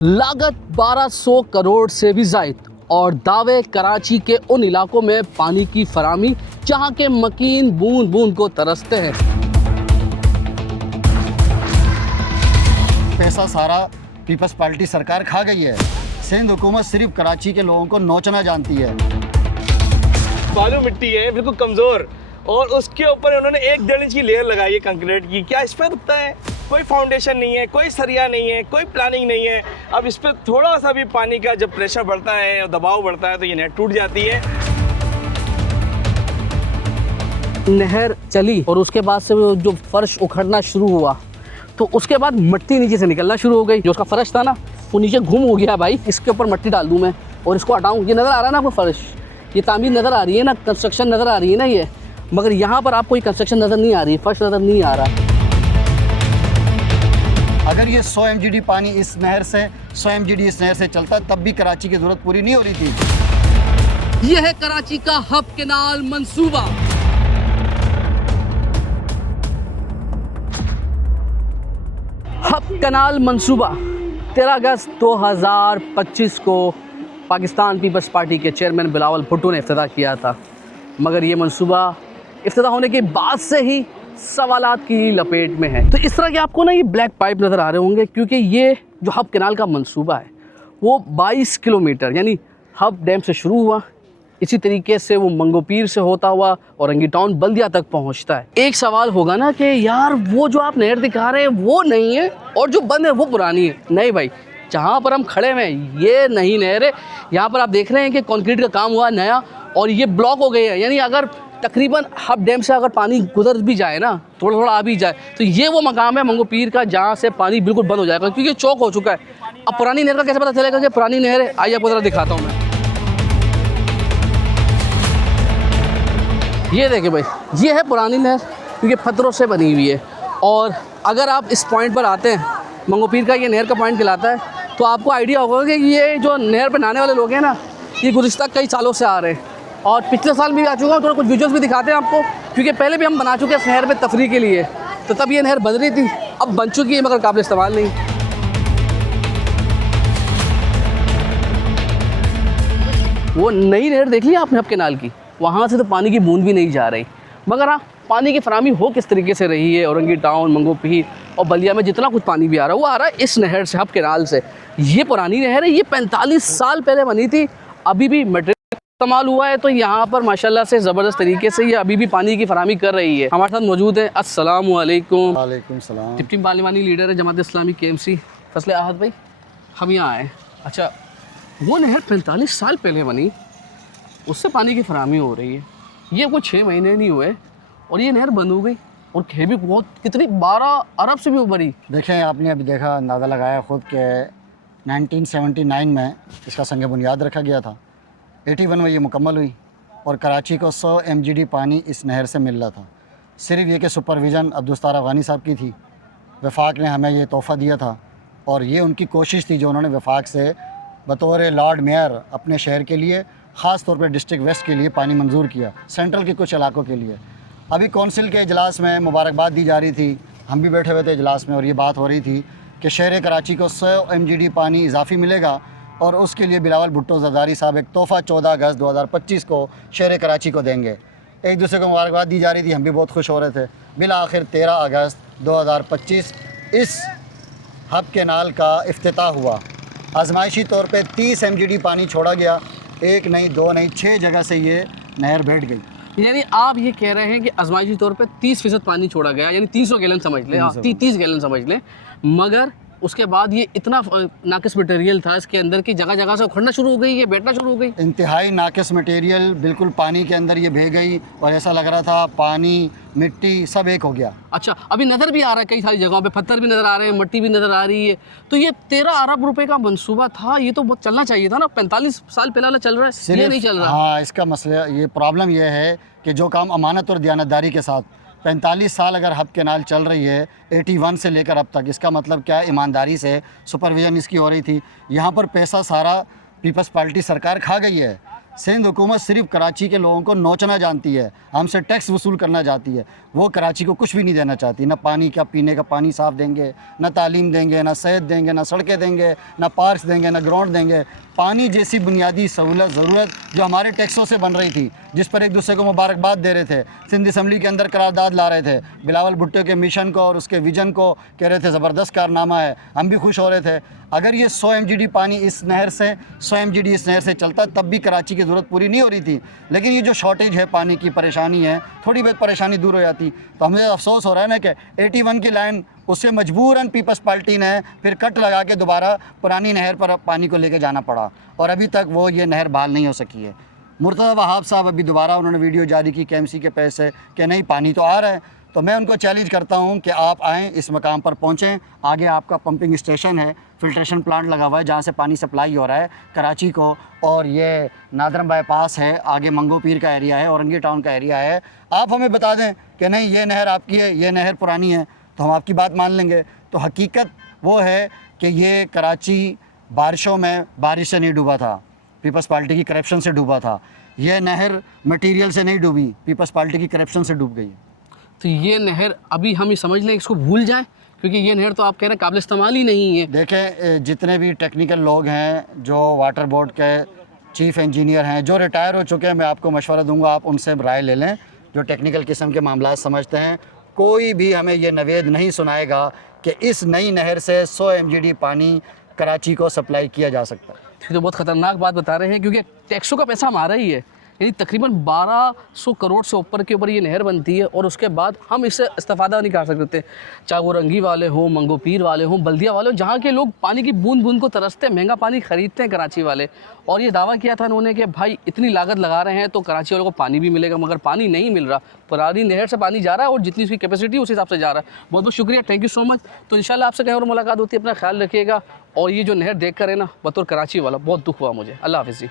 लागत 1200 करोड़ से भी ज़ायद और दावे कराची के उन इलाकों में पानी की फराहमी जहां के मकीन बूंद बूंद को तरसते हैं। पैसा सारा पीपल्स पार्टी सरकार खा गई है। सिंध हुकूमत सिर्फ कराची के लोगों को नोचना जानती है। बालू मिट्टी है बिल्कुल कमज़ोर और उसके ऊपर उन्होंने 1.5 इंच की लेयर लगाई है कंक्रीट की। क्या इस पर रुकता है? कोई फाउंडेशन नहीं है, कोई सरिया नहीं है, कोई प्लानिंग नहीं है। अब इस पर थोड़ा सा भी पानी का जब प्रेशर बढ़ता है और दबाव बढ़ता है तो ये नेट टूट जाती है। नहर चली और उसके बाद से वो जो फर्श उखड़ना शुरू हुआ तो उसके बाद मिट्टी नीचे से निकलना शुरू हो गई। जो उसका फर्श था ना वो नीचे घुम हो गया। भाई इसके ऊपर मिट्टी डाल दूँ मैं और इसको हटाऊँ? ये नज़र आ रहा है ना आपको फर्श, ये तामीर नज़र आ रही है ना, कंस्ट्रक्शन नज़र आ रही है ना ये, मगर यहाँ पर आपको कोई कंस्ट्रक्शन नज़र नहीं आ रही, फर्श नज़र नहीं आ रहा। अगर ये 100 MGD पानी इस नहर से 100 MGD इस नहर से चलता तब भी कराची की ज़रूरत पूरी नहीं हो रही थी। यह है कराची का हब कैनाल मंसूबा। हब कैनाल मंसूबा 13 अगस्त 2025 को पाकिस्तान पीपल्स पार्टी के चेयरमैन बिलावल भुट्टो ने इफ्तिताह किया था, मगर ये मंसूबा इफ्तिताह होने के बाद से ही सवालात की लपेट में है। तो इस तरह के आपको ना ये ब्लैक पाइप नज़र आ रहे होंगे क्योंकि ये जो हब कैनाल का मंसूबा है वो 22 किलोमीटर यानी हब डैम से शुरू हुआ, इसी तरीके से वो मंगो पीर से होता हुआ औरंगी टाउन बल्दिया तक पहुंचता है। एक सवाल होगा ना कि यार वो जो आप नहर दिखा रहे हैं वो नहीं है और जो बंद है वो पुरानी है। नहीं भाई, जहाँ पर हम खड़े हैं ये नहीं नहर है। यहाँ पर आप देख रहे हैं कि कंक्रीट का काम हुआ नया और ये ब्लॉक हो गए हैं, यानी अगर तकरीबन हब डैम से अगर पानी गुजर भी जाए ना, थोड़ा थोड़ा आ भी जाए, तो ये वो मकाम है मंगो पीर का जहाँ से पानी बिल्कुल बंद हो जाएगा क्योंकि चौक हो चुका है। अब पुरानी नहर का कैसे पता चलेगा कि पुरानी नहर है? आइए आपको ज़रा दिखाता हूँ मैं। ये देखिए भाई, ये है पुरानी नहर क्योंकि पत्थरों से बनी हुई है। और अगर आप इस पॉइंट पर आते हैं, मंगो पीर का ये नहर का पॉइंट कहलाता है, तो आपको आइडिया होगा कि ये जो नहर पर नहाने वाले लोग हैं ना, ये गुज़िश्ता कई सालों से आ रहे हैं और पिछले साल भी आ चुका हूँ। थोड़ा कुछ विजुअल्स भी दिखाते हैं आपको क्योंकि पहले भी हम बना चुके हैं नहर पे तफरी के लिए, तो तब ये नहर बन रही थी, अब बन चुकी है मगर काबिल इस्तेमाल नहीं। वो नई नहर देख ली आपने हब कैनाल की, वहाँ से तो पानी की बूंद भी नहीं जा रही, मगर हाँ पानी की फराहमी हो किस तरीके से रही है। औरंगी टाउन, मंगो पीर और बलिया में जितना कुछ पानी भी आ रहा है वो आ रहा है इस नहर से, हब कैनाल से। ये पुरानी नहर है, ये 45 साल पहले बनी थी, अभी भी मटेरियल इस्तेमाल हुआ है। तो यहाँ पर माशाल्लाह से ज़बरदस्त तरीके से ये अभी भी पानी की फराहमी कर रही है। हमारे साथ मौजूद है, अस्सलामु अलैकुम, वालेकुम सलाम, डिप्टी पार्लिमानी लीडर है जमात इस्लामी KMC फजल अहद भाई। हम यहाँ आए, अच्छा वो नहर 45 साल पहले बनी, उससे पानी की फराहमी हो रही है, ये कुछ 6 महीने नहीं हुए और ये नहर बंद हो गई और खे भी बहुत कितनी 12 अरब से भी ऊपरी। देखें आपने अभी देखा, अंदाज़ा लगाया ख़ुद के 1979 में इसका संग बुनियाद रखा गया था, 81 में ये मुकम्मल हुई और कराची को 100 MGD पानी इस नहर से मिल रहा था। सिर्फ ये कि सुपरविज़न अब्दुस्तार अफ़गानी साहब की थी, वफाक ने हमें ये तोहफ़ा दिया था और ये उनकी कोशिश थी जो उन्होंने वफाक से बतौर लॉर्ड मेयर अपने शहर के लिए, ख़ास तौर पर डिस्ट्रिक्ट वेस्ट के लिए पानी मंजूर किया, सेंट्रल के कुछ इलाकों के लिए। अभी कौंसिल के इजलास में मुबारकबाद दी जा रही थी, हम भी बैठे हुए थे इजलास में और ये बात हो रही थी कि शहर कराची को 100 MGD पानी इजाफी मिलेगा और उसके लिए बिलावल भुट्टो ज़रदारी साहब एक तोहफ़ा 14 अगस्त 2025 को शहर कराची को देंगे। एक दूसरे को मुबारकबाद दी जा रही थी, हम भी बहुत खुश हो रहे थे। बिल आखिर 13 अगस्त 2025 इस हब कैनाल का इफ्तिताह हुआ। आजमाइशी तौर पे 30 MGD पानी छोड़ा गया, 1 नहीं 2 नहीं 6 जगह से ये नहर बैठ गई। यानी आप ये कह रहे हैं कि आजमाइशी तौर पे 30% पानी छोड़ा गया, यानी 300 गैलन समझ लें, 30 गैलन समझ लें, मगर उसके बाद ये इतना नाकिस मटेरियल था इसके अंदर की जगह जगह से उखड़ना शुरू हो गई, ये बैठना शुरू हो गई। इंतहाई नाकिस मटेरियल बिल्कुल पानी के अंदर ये बह गई और ऐसा लग रहा था पानी मिट्टी सब एक हो गया। अच्छा, अभी नज़र भी आ रहा है कई सारी जगहों पे, पत्थर भी नज़र आ रहे हैं, मिट्टी भी नज़र आ रही है। तो ये 13 अरब रुपए का मंसूबा था, ये तो बहुत चलना चाहिए था ना, 45 साल पहले चल रहा है, ये नहीं चल रहा। हाँ, इसका मसला, ये प्रॉब्लम ये है कि जो काम अमानत और दयानतदारी के साथ 45 साल अगर हब कैनाल चल रही है 81 से लेकर अब तक, इसका मतलब क्या है, ईमानदारी से सुपरविज़न इसकी हो रही थी। यहाँ पर पैसा सारा पीपल्स पार्टी सरकार खा गई है। सिंध हुकूमत सिर्फ कराची के लोगों को नोचना जानती है, हमसे टैक्स वसूल करना चाहती है। वो कराची को कुछ भी नहीं देना चाहती, ना पानी का पीने का पानी साफ़ देंगे, ना तालीम देंगे, ना सेहत देंगे, ना सड़कें देंगे, ना पार्क्स देंगे, ना ग्राउंड देंगे। पानी जैसी बुनियादी सहूलत ज़रूरत जो हमारे टैक्सों से बन रही थी, जिस पर एक दूसरे को मुबारकबाद दे रहे थे, सिंध असम्बली के अंदर करारदाद ला रहे थे, बिलावल भुट्टो के मिशन को और उसके विजन को कह रहे थे ज़बरदस्त कारनामा है, हम भी खुश हो रहे थे। अगर ये 100 MGD पानी इस नहर से 100 MGD इस नहर से चलता तब भी कराची की ज़रूरत पूरी नहीं हो रही थी। लेकिन ये जो शॉर्टेज है, पानी की परेशानी है, थोड़ी बहुत परेशानी दूर हो जाती। तो हमें अफसोस हो रहा है ना कि 81 की लाइन उससे मजबूरन पीपल्स पार्टी ने फिर कट लगा के दोबारा पुरानी नहर पर पानी को लेके जाना पड़ा और अभी तक वो ये नहर बहाल नहीं हो सकी है। मुर्तज़ा वहाब साहब अभी दोबारा उन्होंने वीडियो जारी की KMC के पैसे से कि नहीं पानी तो आ रहा है। तो मैं उनको चैलेंज करता हूं कि आप आएँ, इस मकाम पर पहुंचें। आगे आपका पंपिंग स्टेशन है, फिल्ट्रेशन प्लांट लगा हुआ है जहां से पानी सप्लाई हो रहा है कराची को, और ये नादरम बाईपास है, आगे मंगो पीर का एरिया है, औरंगी टाउन का एरिया है। आप हमें बता दें कि नहीं ये नहर आपकी है, ये नहर पुरानी है, तो हम आपकी बात मान लेंगे। तो हकीकत वो है कि ये कराची बारिशों में बारिश से नहीं डूबा था, पीपल्स पार्टी की करप्शन से डूबा था। ये नहर मटेरियल से नहीं डूबी, पीपल्स पार्टी की करप्शन से डूब गई। तो ये नहर अभी हम ये समझ लें, इसको भूल जाएं, क्योंकि ये नहर तो आप कह रहे हैं काबिल इस्तेमाल ही नहीं है। देखें, जितने भी टेक्निकल लोग हैं, जो वाटर बोर्ड के चीफ इंजीनियर हैं, जो रिटायर हो चुके हैं, मैं आपको मशवरा दूंगा आप उनसे राय ले लें, जो टेक्निकल किस्म के मामला समझते हैं। कोई भी हमें ये नवेद नहीं सुनाएगा कि इस नई नहर से 100 MGD पानी कराची को सप्लाई किया जा सकता है। ये तो बहुत ख़तरनाक बात बता रहे हैं, क्योंकि टैक्सों का पैसा हमारा ही है। यानी तकरीबन 1200 करोड़ से ऊपर के ऊपर ये नहर बनती है और उसके बाद हम इससे इस्तेफादा नहीं कर सकते। चाहे वो रंगी वाले हों, मंगो पीर वाले हों, बल्दिया वाले हों, जहाँ के लोग पानी की बूंद बूंद को तरसते हैं, महंगा पानी ख़रीदते हैं कराची वाले। और ये दावा किया था उन्होंने कि भाई इतनी लागत लगा रहे हैं तो कराची वालों को पानी भी मिलेगा, मगर पानी नहीं मिल रहा। पुरानी नहर से पानी जा रहा है और जितनी उसकी कैपेसिटी उस हिसाब से जा रहा है। बहुत बहुत शुक्रिया, थैंक यू सो मच। तो इंशाल्लाह आपसे कहीं और मुलाकात होती है, अपना ख्याल रखिएगा। और ये जो नहर देख कर है ना, बतौर कराची वाला बहुत दुख हुआ मुझे। अल्लाह हाफ़िज़ जी।